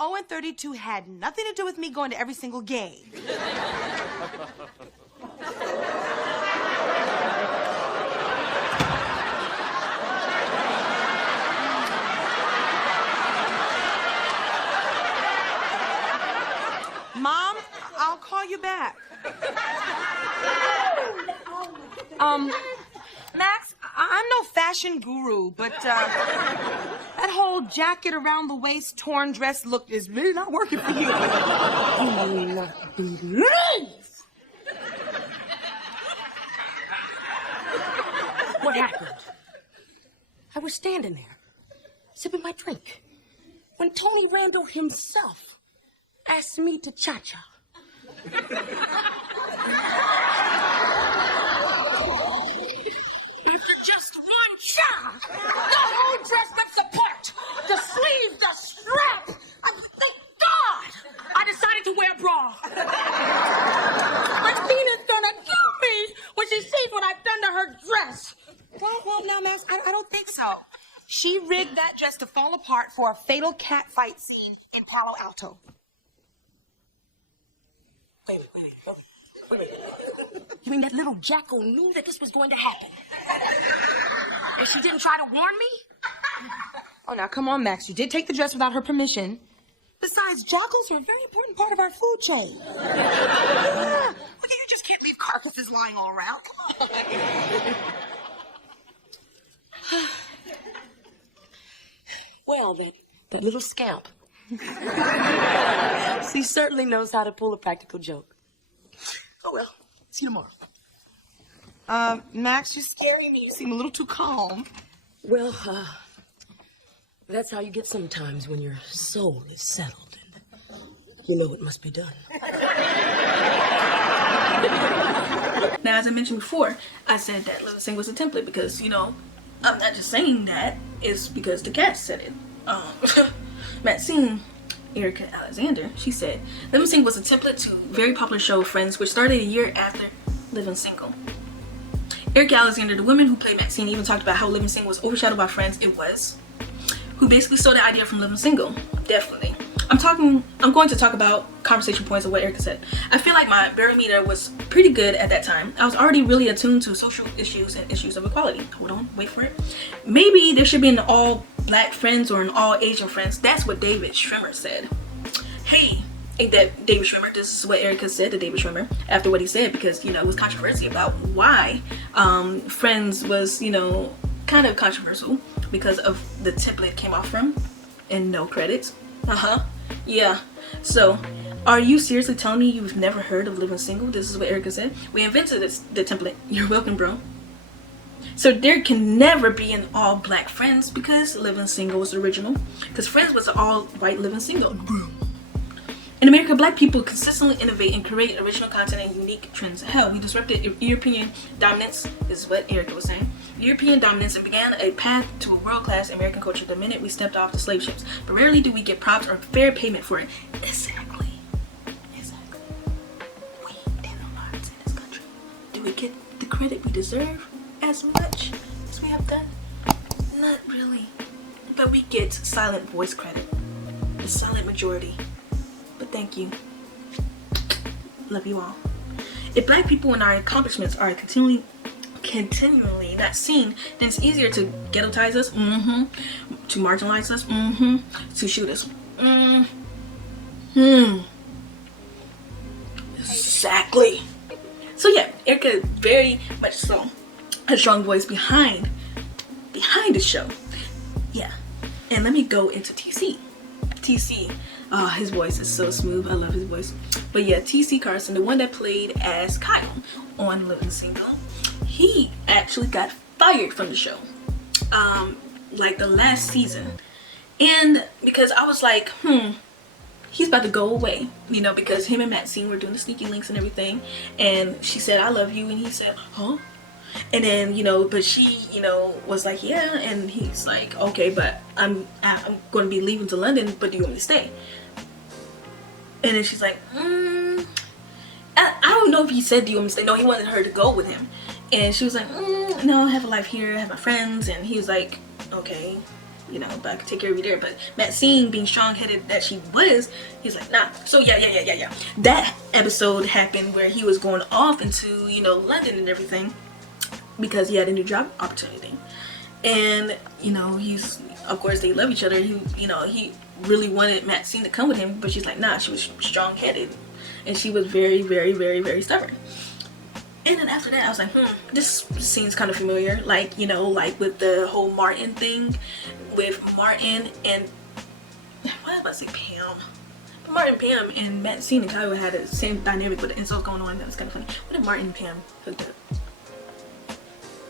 0 and 32 had nothing to do with me going to every single game. Mom, I'll call you back. Max, I'm no fashion guru, but that whole jacket around the waist, torn dress look is really not working for you. You will not believe What happened? I was standing there, sipping my drink, when Tony Randall himself asked me to cha-cha. After just one cha, the whole dress rips apart. The sleeves, the strap. Thank God I decided to wear a bra. Martina's gonna kill me when she sees what I've done to her dress. Well, now, Max, I don't think so. She rigged that dress to fall apart for a fatal cat fight scene in Palo Alto. Wait. You mean that little jackal knew that this was going to happen? And she didn't try to warn me? Oh, now, come on, Max. You did take the dress without her permission. Besides, jackals are a very important part of our food chain. Yeah. Well, you just can't leave carcasses lying all around. Come on. Well, that little scamp. She certainly knows how to pull a practical joke. Oh, well. See you tomorrow. Max, you're scaring me. You seem a little too calm. Well, that's how you get sometimes when your soul is settled and you know it must be done. Now, as I mentioned before, I said that Living Single was a template because, I'm not just saying that. It's because the cat said it. Maxine, Erika Alexander, she said, Living Single was a template to a very popular show, Friends, which started a year after Living Single. Erika Alexander, the woman who played Maxine, even talked about how Living Single was overshadowed by Friends. It was. Who basically stole the idea from Living Single. Definitely. I'm going to talk about conversation points of what Erika said. I feel like my barometer was pretty good at that time. I was already really attuned to social issues and issues of equality. Hold on, wait for it. Maybe there should be an all black Friends or an all Asian Friends. That's what David Schwimmer said. Hey, ain't that David Schwimmer? This is what Erika said to David Schwimmer after what he said, because it was controversy about why Friends was kind of controversial because of the template it came off from, and no credits. Yeah. So, are you seriously telling me you've never heard of Living Single? This is what Erika said. We invented the template. You're welcome, bro. So there can never be an all black Friends because Living Single was original. Because Friends was an all white Living Single. In America, black people consistently innovate and create original content and unique trends. Hell, we disrupted European dominance, this is what Erika was saying. European dominance and began a path to a world-class American culture the minute we stepped off the slave ships. But rarely do we get props or fair payment for it. Exactly. We did a lot in this country. Do we get the credit we deserve as much as we have done? Not really. But we get silent voice credit. The silent majority. But thank you. Love you all. If black people and our accomplishments are continually not seen, then it's easier to ghettoize us, to marginalize us, to shoot us. Exactly. So yeah, Erika very much so a strong voice behind the show. Yeah. And let me go into TC. His voice is so smooth. I love his voice. But yeah, TC Carson, the one that played as Kyle on Living Single, he actually got fired from the show. Like the last season. And because I was like, he's about to go away. Because him and Maxine were doing the sneaky links and everything. And she said, I love you. And he said, huh? And then, but she, was like, yeah. And he's like, okay, but I'm going to be leaving to London, but do you want me to stay? And then she's like, I don't know if he said, do you want me to stay? No, he wanted her to go with him. And she was like, no, I have a life here. I have my friends. And he was like, okay, you know, but I could take care of you there. But Maxine, being strong-headed that she was, he's like, nah. So yeah. That episode happened where he was going off into, you know, London and everything because he had a new job opportunity. And, you know, he's, of course, they love each other. He, you know, he really wanted Maxine to come with him, but she's like, nah, she was strong-headed. And she was very, very, very, very stubborn. And then after that, I was like, this seems kind of familiar. Like, you know, like with the whole Martin thing, with Martin and, why was I about to say Pam? Martin, Pam, and Maxine and Kyle had the same dynamic with the insults going on. That was kind of funny. What did Martin and Pam hooked up?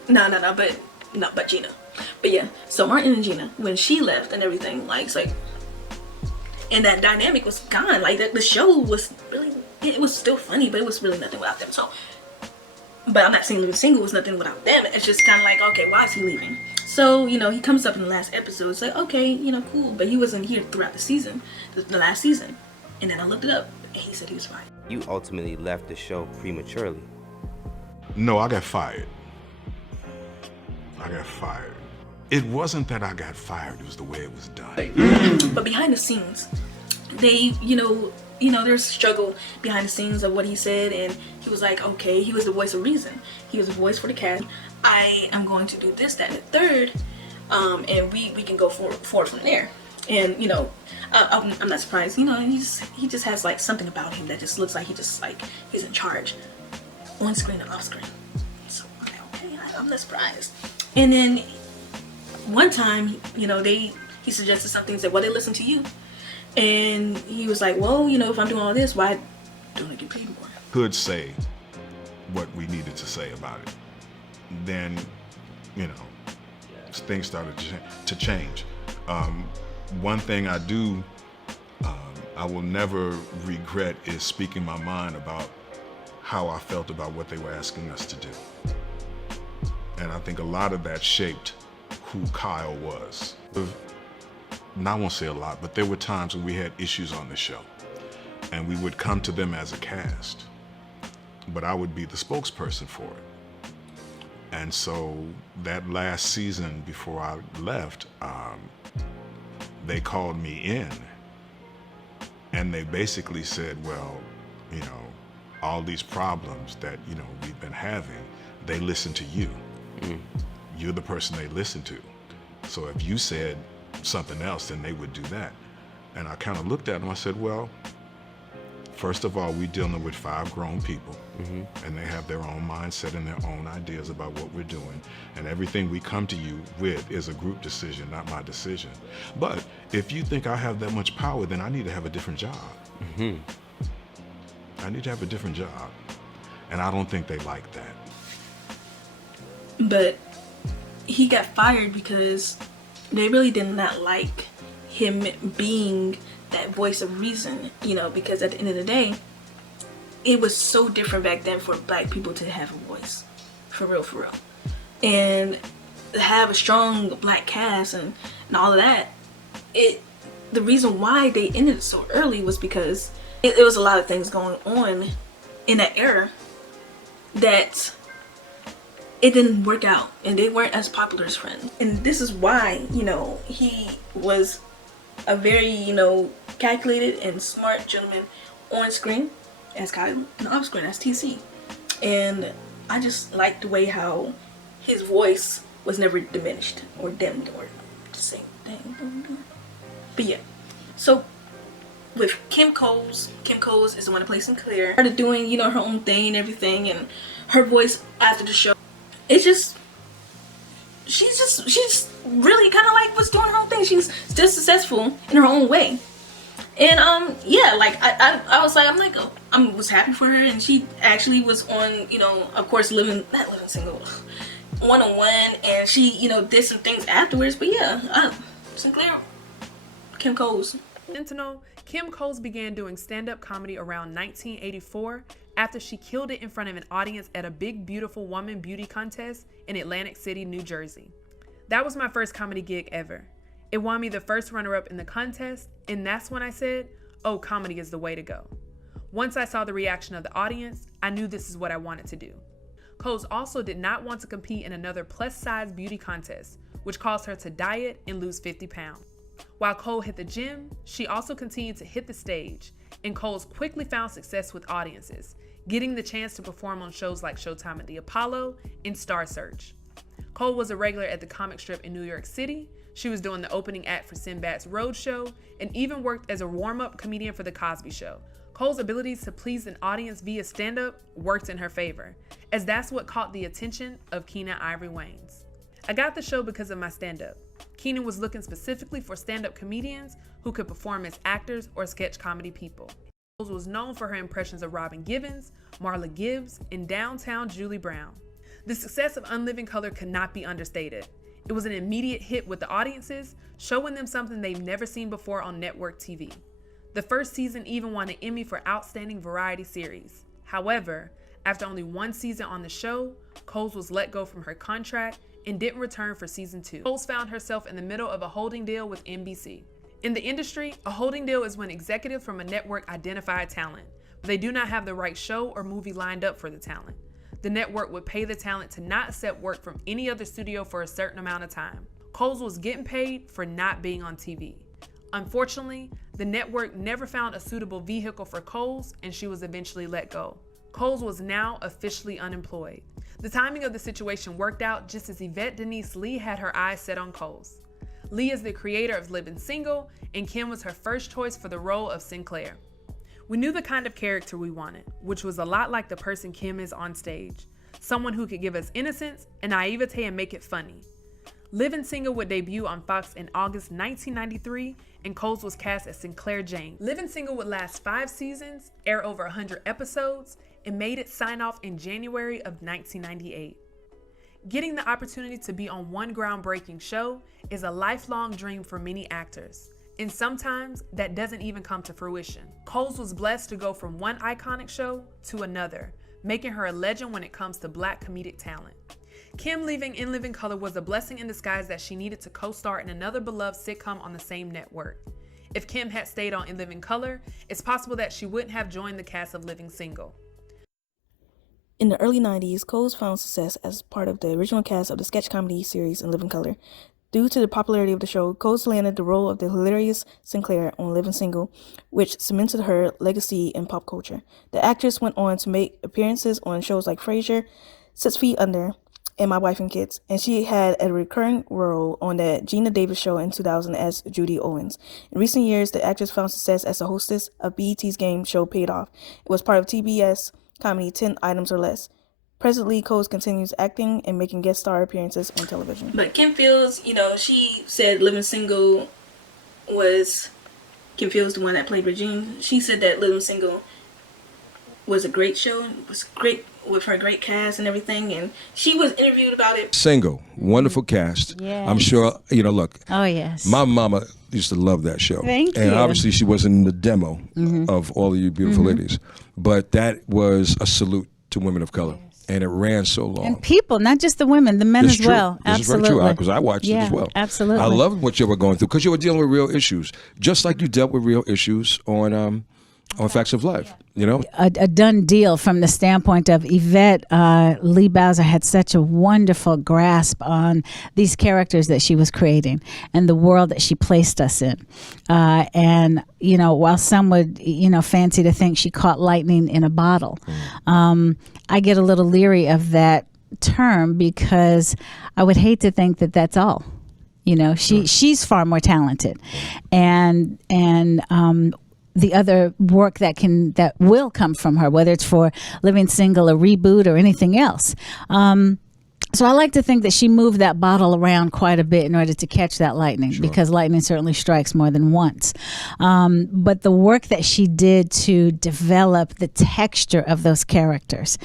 No, but Gina. But yeah, so Martin and Gina, when she left and everything, like, it's like, and that dynamic was gone. Like, the show was really, it was still funny, but it was really nothing without them. So, but I'm not saying Living Single was nothing without them. It's just kind of like, okay, why is he leaving? So, you know, he comes up in the last episode. It's like, okay, you know, cool. But he wasn't here throughout the season, the last season. And then I looked it up, and he said he was fine. You ultimately left the show prematurely. No, I got fired. It wasn't that I got fired, it was the way it was done. But behind the scenes, they, you know, there's struggle behind the scenes of what he said, and he was like, okay, he was the voice of reason. He was the voice for the cast. I am going to do this, that, and the third, and we can go forward from there. And, you know, I'm not surprised. You know, he just has, like, something about him that just looks like he's in charge, on screen and off screen. So I'm like, okay, I'm not surprised. And then one time, you know, he suggested something, said, well, they listen to you. And he was like, well, you know, if I'm doing all this, why don't I get paid more? Could say what we needed to say about it. Then, you know, things started to change. One thing I do, I will never regret is speaking my mind about how I felt about what they were asking us to do. And I think a lot of that shaped who Kyle was. And I won't say a lot, but there were times when we had issues on the show and we would come to them as a cast, but I would be the spokesperson for it. And so that last season before I left, they called me in and they basically said, well, you know, all these problems that, you know, we've been having, they listen to you. You're the person they listen to. So if you said something else, then they would do that. And I kind of looked at them, I said, well, first of all, we're dealing with 5 grown people, and they have their own mindset and their own ideas about what we're doing. And everything we come to you with is a group decision, not my decision. But if you think I have that much power, then I need to have a different job. I need to have a different job. And I don't think they like that. But he got fired because they really did not like him being that voice of reason, you know, because at the end of the day, it was so different back then for black people to have a voice. For real. And to have a strong black cast and all of that, the reason why they ended it so early was because it was a lot of things going on in that era that it didn't work out and they weren't as popular as Friends. And this is why, you know, he was a very, you know, calculated and smart gentleman on screen as Kyle and off screen as TC. And I just liked the way how his voice was never diminished or dimmed or the same thing. But yeah, so with Kim Coles is the one that plays Sinclair. Started doing, you know, her own thing and everything, and her voice after the show, it's just, she's really kind of like was doing her own thing. She's still successful in her own way. And yeah, like I was like, I was happy for her, and she actually was on, you know, of course, not living single, one-on-one, and she, you know, did some things afterwards. But yeah, Sinclair, Kim Coles. Sentinel, Kim Coles began doing stand-up comedy around 1984 after she killed it in front of an audience at a Big Beautiful Woman beauty contest in Atlantic City, New Jersey. That was my first comedy gig ever. It won me the first runner-up in the contest, and that's when I said, oh, comedy is the way to go. Once I saw the reaction of the audience, I knew this is what I wanted to do. Coles also did not want to compete in another plus-size beauty contest, which caused her to diet and lose 50 pounds. While Cole hit the gym, she also continued to hit the stage, and Coles quickly found success with audiences, getting the chance to perform on shows like Showtime at the Apollo and Star Search. Cole was a regular at the comic strip in New York City. She was doing the opening act for Sinbad's Roadshow and even worked as a warm-up comedian for The Cosby Show. Cole's abilities to please an audience via stand-up worked in her favor, as that's what caught the attention of Keenen Ivory Wayans. I got the show because of my stand-up. Keenen was looking specifically for stand-up comedians who could perform as actors or sketch comedy people. Coles was known for her impressions of Robin Givens, Marla Gibbs, and downtown Julie Brown. The success of Unliving Color could not be understated. It was an immediate hit with the audiences, showing them something they've never seen before on network TV. The first season even won an Emmy for Outstanding Variety Series. However, after only one season on the show, Coles was let go from her contract and didn't return for season 2. Coles found herself in the middle of a holding deal with NBC. In the industry, a holding deal is when executives from a network identify a talent, but they do not have the right show or movie lined up for the talent. The network would pay the talent to not accept work from any other studio for a certain amount of time. Coles was getting paid for not being on TV. Unfortunately, the network never found a suitable vehicle for Coles, and she was eventually let go. Coles was now officially unemployed. The timing of the situation worked out just as Yvette Denise Lee had her eyes set on Coles. Lee is the creator of Living Single, and Kim was her first choice for the role of Sinclair. We knew the kind of character we wanted, which was a lot like the person Kim is on stage. Someone who could give us innocence and naivete and make it funny. Living Single would debut on Fox in August 1993, and Coles was cast as Sinclair Jane. Living Single would last 5 seasons, air over 100 episodes, and made its sign off in January of 1998. Getting the opportunity to be on one groundbreaking show is a lifelong dream for many actors, and sometimes that doesn't even come to fruition. Coles was blessed to go from one iconic show to another, making her a legend when it comes to Black comedic talent. Kim leaving In Living Color was a blessing in disguise that she needed to co-star in another beloved sitcom on the same network. If Kim had stayed on In Living Color, it's possible that she wouldn't have joined the cast of Living Single. In the early 90s, Coles found success as part of the original cast of the sketch comedy series In Living Color. Due to the popularity of the show, Coles landed the role of the hilarious Sinclair on Living Single, which cemented her legacy in pop culture. The actress went on to make appearances on shows like Frasier, 6 Feet Under, and My Wife and Kids, and she had a recurring role on the Gina Davis show in 2000 as Judy Owens. In recent years, the actress found success as a hostess of BET's game show Paid Off. It was part of TBS comedy 10 Items or Less. Presently, Coles continues acting and making guest star appearances on television. But Kim Fields, she said Living Single was... Kim Fields, the one that played Regine, she said that Living Single was a great show. It was great with her great cast and everything, and she was interviewed about it. Single, wonderful cast. Yes. I'm sure, look. Oh, yes. My mama used to love that show. Thank and you. Obviously she wasn't in the demo of all of you beautiful ladies, but that was a salute to women of color. And it ran so long. And people, not just the women, the men It's as true. well. This Absolutely. is very true, because I watched it as well. Absolutely. I loved what you were going through, because you were dealing with real issues, just like you dealt with real issues on Facts of Life. A done deal from the standpoint of Yvette Lee Bowser had such a wonderful grasp on these characters that she was creating and the world that she placed us in. And while some would, fancy to think she caught lightning in a bottle, I get a little leery of that term, because I would hate to think that that's all. She's far more talented, and the other work that will come from her, whether it's for Living Single, a reboot, or anything else. So I like to think that she moved that bottle around quite a bit in order to catch that lightning, because lightning certainly strikes more than once. But the work that she did to develop the texture of those characters,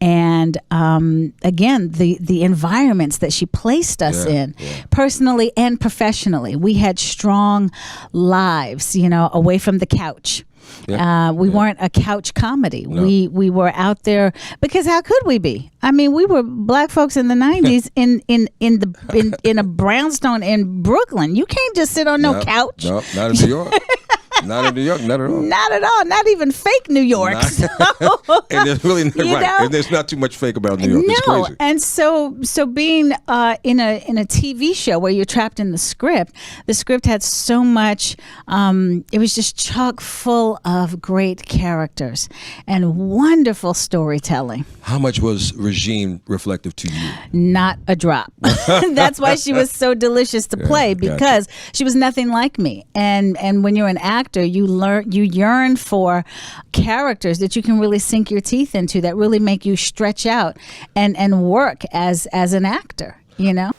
and again, the environments that she placed us in, personally and professionally. We had strong lives, away from the couch. We weren't a couch comedy. No. We were out there, because how could we be? I mean, we were Black folks in the 90s in a brownstone in Brooklyn. You can't just sit on no couch. No, not in New York. Not in New York, not at all. Not at all. Not even fake New York. And there's really right. There's not too much fake about New York. It's crazy. And so being in a TV show where you're trapped in the script had so much. It was just chock full of great characters and wonderful storytelling. How much was Regine reflective to you? Not a drop. That's why she was so delicious to play, because she was nothing like me. And when you're an actor, you yearn for characters that you can really sink your teeth into, that really make you stretch out and work as an actor, you know?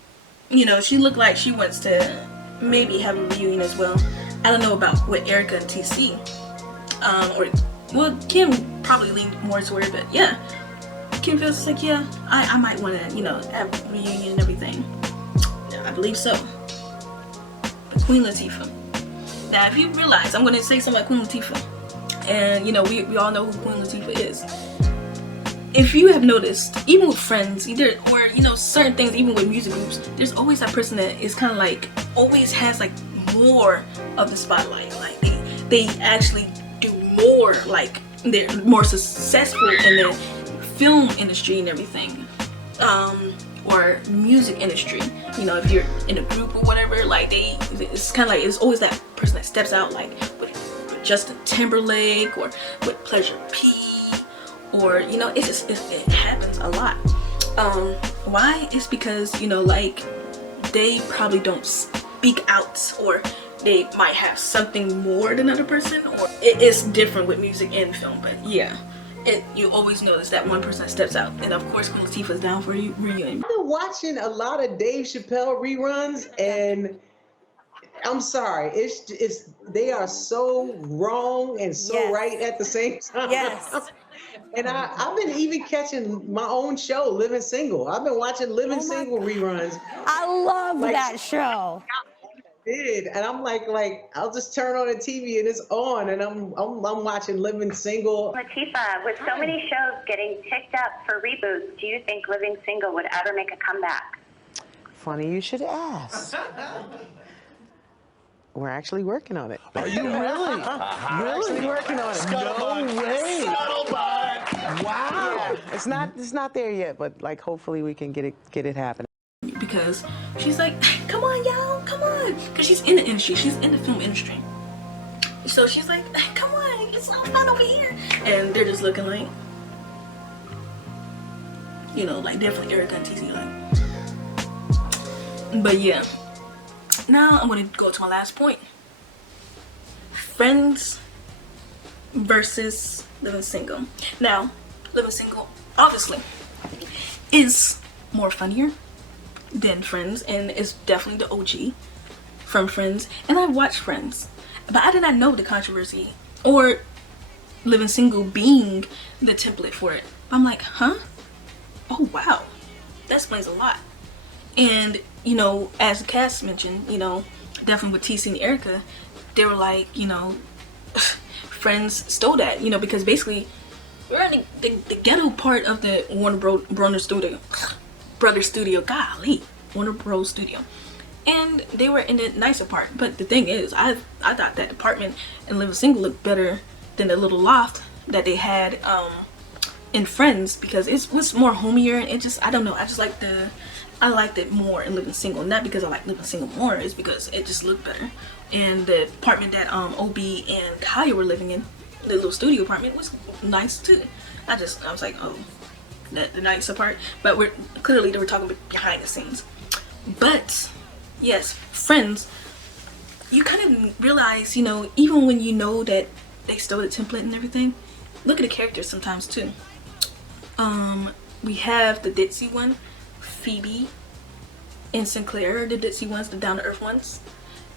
You know, she looked like she wants to maybe have a reunion as well. I don't know about with Erika and TC. Kim probably leaned more toward it, but yeah. Kim feels like, yeah, I might want to, have a reunion and everything. I believe so. But Queen Latifah. Now, if you realize, I'm going to say something about Queen Latifah. And, we all know who Queen Latifah is. If you have noticed, even with friends, certain things, even with music groups, there's always that person that is kind of like, always has like more of the spotlight. Like, they actually do more, like, they're more successful in the film industry and everything, or music industry. If you're in a group or whatever, like it's kind of like it's always that person that steps out, like with Justin Timberlake or with Pleasure P, or it happens a lot. Why? It's because they probably don't speak out, or they might have something more than another person, or it is different with music and film. But yeah. You always notice that one person that steps out, and of course Queen Latifah is down for a reunion. I've been watching a lot of Dave Chappelle reruns, and I'm sorry, it's they are so wrong and so right at the same time. Yes. And I've been even catching my own show, Living Single. I've been watching Living Single reruns. I love that show. And I'm like I'll just turn on the TV and it's on, and I'm watching Living Single. Latifah, with so many shows getting picked up for reboots, do you think Living Single would ever make a comeback? Funny you should ask. We're actually working on it. Are you really? Really working on it? No way. Wow. Yeah, it's not there yet, but hopefully we can get it happening. Because she's like, come on, y'all, come on. Because she's in the industry. She's in the film industry. So she's like, come on, it's so fun over here. And they're just looking like, definitely Erika and TC. But yeah. Now I'm going to go to my last point. Friends versus Living Single. Now, Living Single, obviously, is more funnier than Friends, and it's definitely the OG from Friends. And I watched Friends, but I did not know the controversy or Living Single being the template for it. I'm like, huh? Oh wow, that explains a lot. And as the cast mentioned, definitely with TC and Erika, they were like, Friends stole that, because basically we're in the ghetto part of the Warner Brothers studio. Warner Bros. Studio. And they were in the nicer part. But the thing is, I thought that apartment in Living Single looked better than the little loft that they had in Friends, because it was more homier, and I don't know, I liked it more in Living Single. Not because I like Living Single more, it's because it just looked better. And the apartment that OB and Kaya were living in, the little studio apartment, was nice too. I was like, oh, the nicer part. But they were talking behind the scenes. But yes, Friends, you kind of realize, even when you know that they stole the template and everything, look at the characters sometimes too. We have the ditzy one, Phoebe and Sinclair, the ditzy ones, the down-to-earth ones.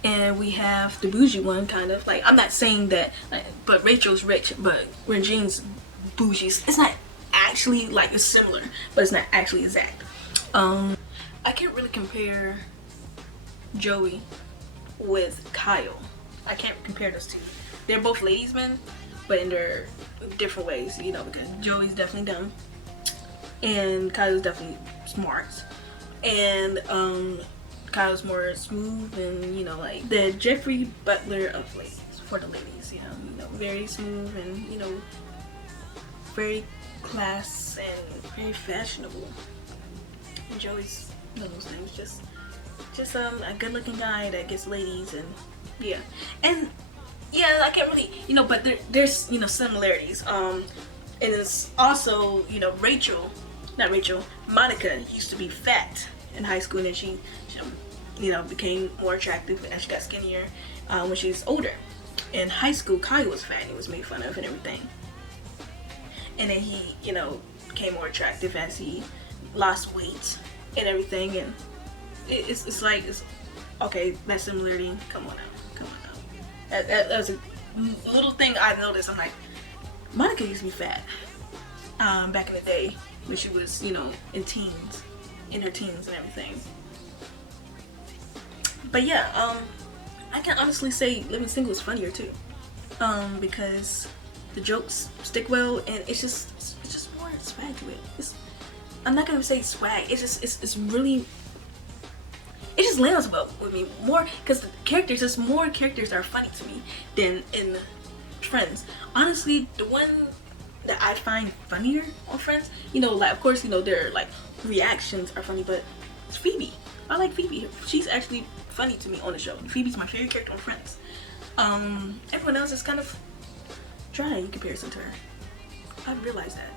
And we have the bougie one, kind of. I'm not saying that, but Rachel's rich, but Regine's bougie. It's not actually, it's similar, but it's not actually exact. I can't really compare Joey with Kyle. I can't compare those two. They're both ladies' men, but in their different ways, because Joey's definitely dumb, and Kyle's definitely smart. And Kyle's more smooth and, the Jeffrey Butler of ladies. for the ladies, you know, very smooth and, you know, very class and very fashionable. And Joey's one of those things, just a good-looking guy that gets ladies, and yeah, and yeah, I can't really, you know, but there's, you know, similarities. And it's also, you know, Monica used to be fat in high school, and then she you know, became more attractive as she got skinnier when she was older. In high school, Kai was fat and he was made fun of and everything. And then he, you know, became more attractive as he lost weight and everything. And it's like, okay, that similarity, come on now. That was a little thing I noticed. I'm like, Monica used to be fat back in the day when she was, you know, in her teens and everything. But yeah, I can honestly say Living Single is funnier too, because the jokes stick well, and it's just more swag to it. I'm not gonna say swag. It's really, it just lands well with me more because there's more characters that are funny to me than in Friends. Honestly, the one that I find funnier on Friends, you know, like of course, you know, their like reactions are funny, but it's Phoebe. I like Phoebe. She's actually funny to me on the show. Phoebe's my favorite character on Friends. Everyone else is kind of dry in comparison to her. I've realized that.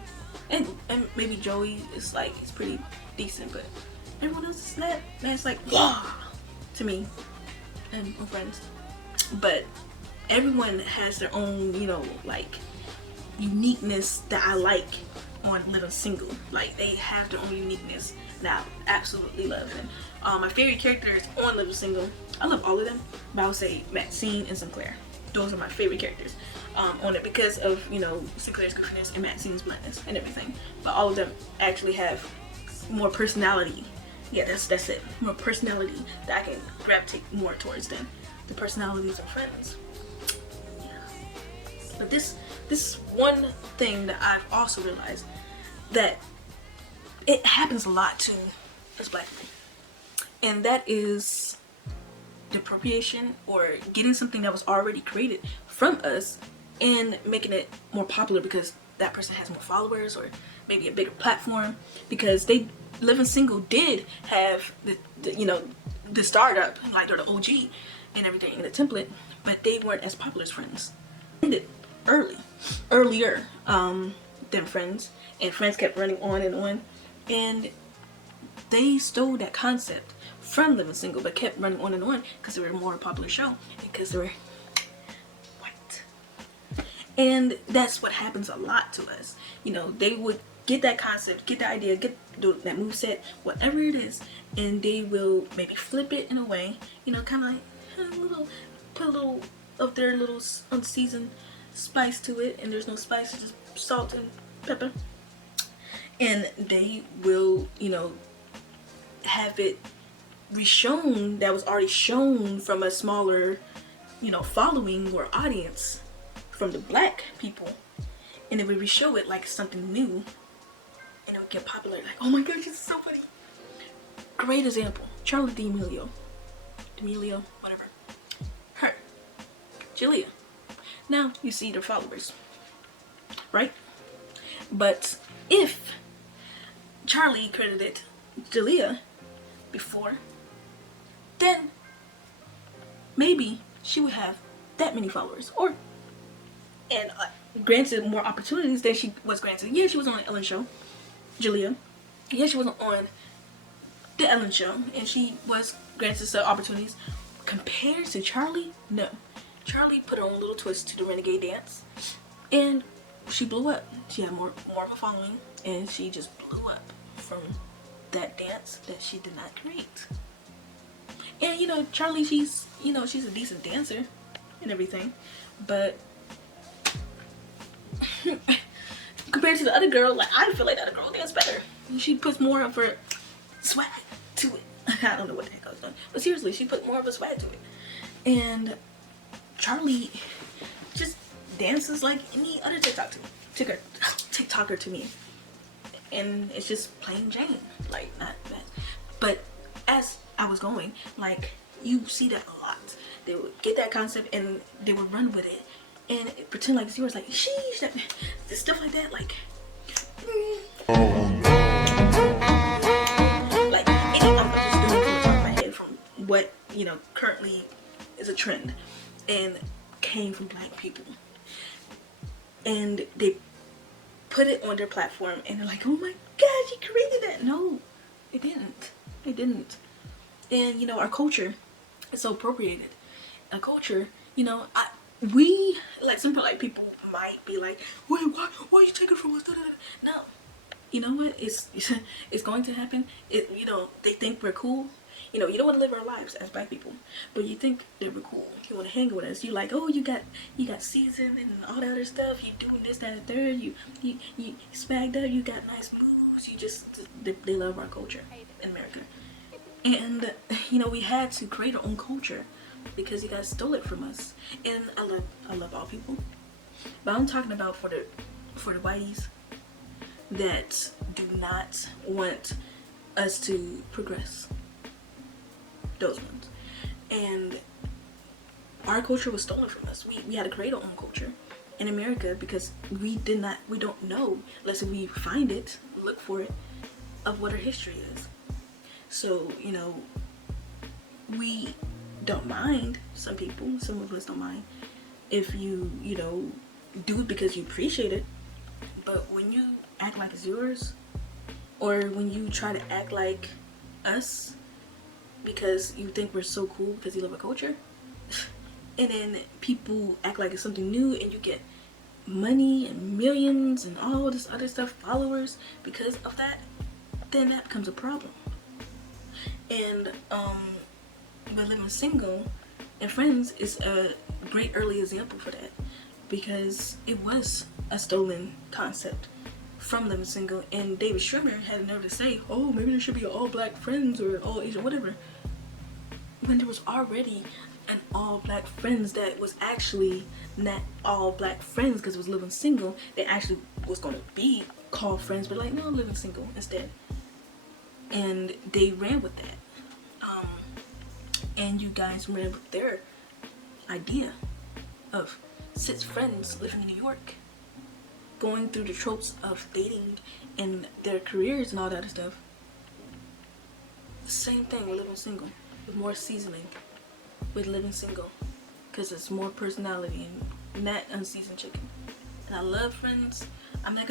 And maybe Joey is like, he's pretty decent, but everyone else is not. That's like, wow, to me and on Friends. But everyone has their own, you know, like uniqueness that I like on Living Single. Like they have their own uniqueness that I absolutely love. And my favorite characters on Living Single, I love all of them, but I would say Maxine and Sinclair. Those are my favorite characters on it because of, you know, Sinclair's goofiness and Maxine's bluntness and everything. But all of them actually have more personality. Yeah, that's it. More personality that I can gravitate more towards than the personalities of Friends. Yeah. But this one thing that I've also realized that it happens a lot to us black men, and that is the appropriation, or getting something that was already created from us and making it more popular because that person has more followers or maybe a bigger platform, because Living Single did have the you know, the startup, like they're the OG and everything in the template, but they weren't as popular as Friends. Ended earlier than Friends, and Friends kept running on, and they stole that concept from Living Single but kept running on because they were a more popular show, because they were white. And that's what happens a lot to us. You know, they would get that concept, get the idea, get that moveset, whatever it is, and they will maybe flip it in a way, you know, kind of like put a little of their little unseasoned spice to it, and there's no spice, just salt and pepper. And they will, you know, have it re-shown that was already shown from a smaller, you know, following or audience from the black people, and they would re-show it like something new, and it would get popular. Like, oh my gosh, this is so funny. Great example, Charlie D'Amelio, whatever. Her, Jalea. Now you see their followers, right? But if Charlie credited Jalea before, then maybe she would have that many followers, and granted more opportunities than she was granted. Yeah, she was on the Ellen Show, Jalea. Yeah, she wasn't on the Ellen Show, and she was granted some opportunities. Compared to Charlie, no. Charlie put her own little twist to the Renegade dance, and she blew up. She had more of a following, and she just blew up from that dance that she did not create. And you know, Charlie, she's a decent dancer and everything, but compared to the other girl, like, I feel like the other girl danced better. She puts more of her swag to it. I don't know what the heck I was doing, but seriously, she put more of a swag to it. And Charlie just dances like any other TikToker to me, and it's just plain Jane, like, not bad. But as I was going, like, you see that a lot. They would get that concept and they would run with it and pretend like it's yours, like sheesh, that stuff like that, like I'm just doing it from the top of my head from what currently is a trend and came from black people, and they put it on their platform and they're like, oh my god, you created that. No, it didn't. And our culture is so appropriated. A culture, we like some like people might be like, wait, why you taking from us? No, you know what? It's going to happen. They think we're cool. You don't want to live our lives as black people, but you think that we're cool. You want to hang with us. You like, oh, you got seasoned and all that other stuff. You doing this, that, and third. You swagged up. You got nice moves. They love our culture in America, and we had to create our own culture because you guys stole it from us. And I love all people, but I'm talking about for the whiteys that do not want us to progress. Those ones. And our culture was stolen from us. We had to create our own culture in America because we don't know unless we find it, look for it, of what our history is. So, we don't mind, some of us don't mind if you do it because you appreciate it. But when you act like it's yours, or when you try to act like us because you think we're so cool because you love a culture, and then people act like it's something new and you get money and millions and all this other stuff, followers because of that, then that becomes a problem. And but living single and friends is a great early example for that, because it was a stolen concept from Living Single, and David Schwimmer had the nerve to say, oh, maybe there should be all black friends or all Asian, whatever, when there was already an all black friends that was actually not all black friends because it was Living Single. They actually was going to be called friends, but like, no, Living Single instead. And they ran with that. And you guys ran with their idea of 6 friends living in New York, going through the tropes of dating and their careers and all that other stuff. The same thing with Living Single, with more seasoning with Living Single, because it's more personality and not unseasoned chicken. And I love Friends. I'm not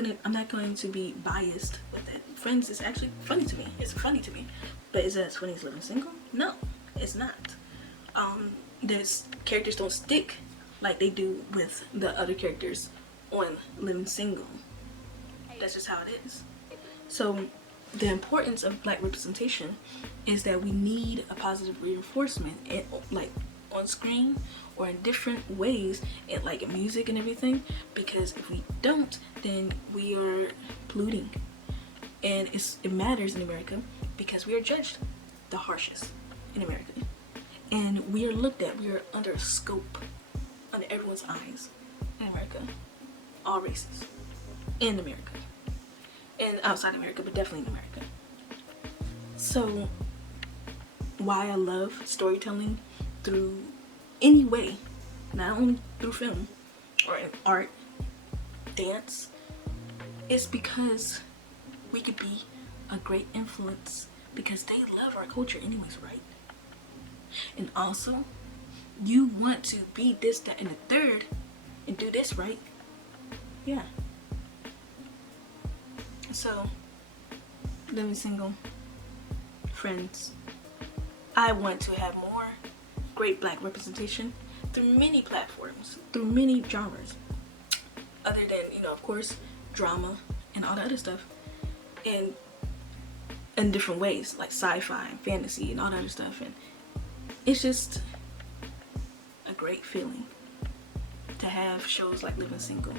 going to be biased with it. Friends is actually funny to me. It's funny to me, but is it as funny as Living Single? No, it's not. There's characters don't stick like they do with the other characters on Living Single. That's just how it is. So the importance of black representation is that we need a positive reinforcement, like on screen or in different ways, and like in music and everything, because if we don't, then we are polluting. And it matters in America because we are judged the harshest in America, and we are looked at, we are under a scope, under everyone's eyes in America, all races in America and outside America, but definitely in America. So why I love storytelling through any way, not only through film or art, dance, is because we could be a great influence, because they love our culture anyways, right? And also, you want to be this, that, and the third and do this right. Yeah. So, Living Single, Friends, I want to have more great black representation through many platforms, through many genres, other than, of course, drama and all the other stuff, and in different ways, like sci-fi and fantasy and all that other stuff. And it's just a great feeling to have shows like Living Single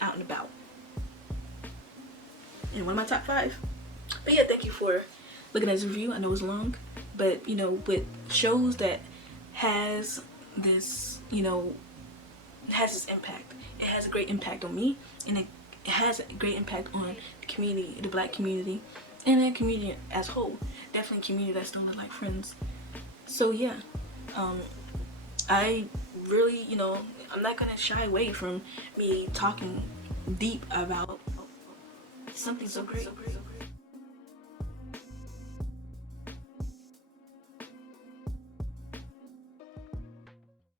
out and about. And one of my top 5. But yeah, thank you for looking at this review. I know it's long, but with shows that has this, has this impact. It has a great impact on me, and it has a great impact on the community, the black community, and the community as whole. Definitely a community that's doing like Friends. So yeah, I really, you know, I'm not gonna shy away from me talking deep about something so great.